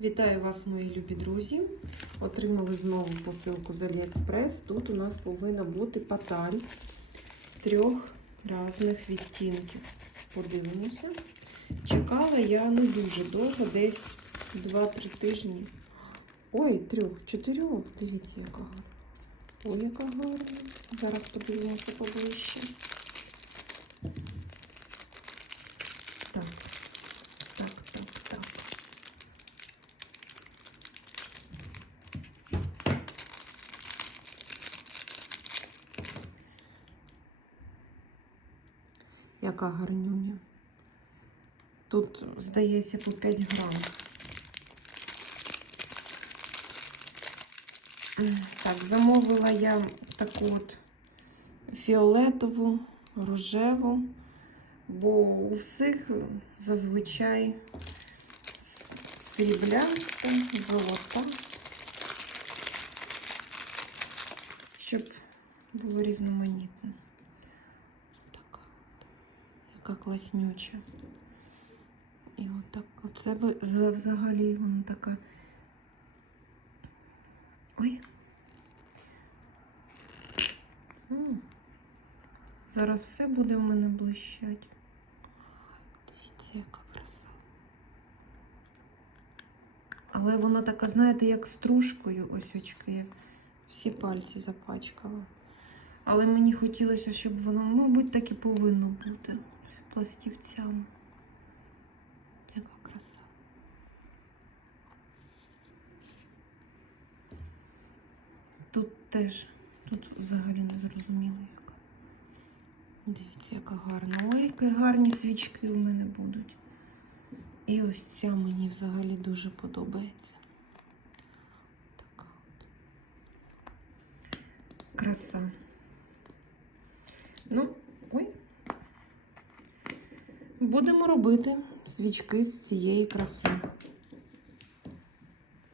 Вітаю вас, мої любі друзі. Отримали знову посилку з Aliexpress. Тут у нас повинна бути паталь трьох різних відтінків. Подивимося. Чекала я не дуже довго, десь 2-3 тижні. Ой, трьох, чотирьох. Дивіться, яка гарна. Ой, яка гарна. Зараз подивимося поближче. Так, так, так, так. Яка гарнюня. Тут, здається, по 5 грам. Так, замовила я таку от фіолетову, рожеву, бо у всіх зазвичай с- срібляста, золота, щоб було різноманітно. Така, класнюча. І отак, з- взагалі вона така. Ой. М. Зараз все буде в мене блищать. Дивіться, яка краса. Але вона така, знаєте, як стружкою, ось очки, як всі пальці запачкала. Але мені хотілося, щоб воно, мабуть, так і повинно бути пластівцями. Яка краса. Тут теж, тут взагалі не зрозуміло яка. Дивіться, яка гарна. Ой, які гарні свічки у мене будуть. І ось ця мені взагалі дуже подобається. Така от. Краса. Ну. Будемо робити свічки з цієї краси.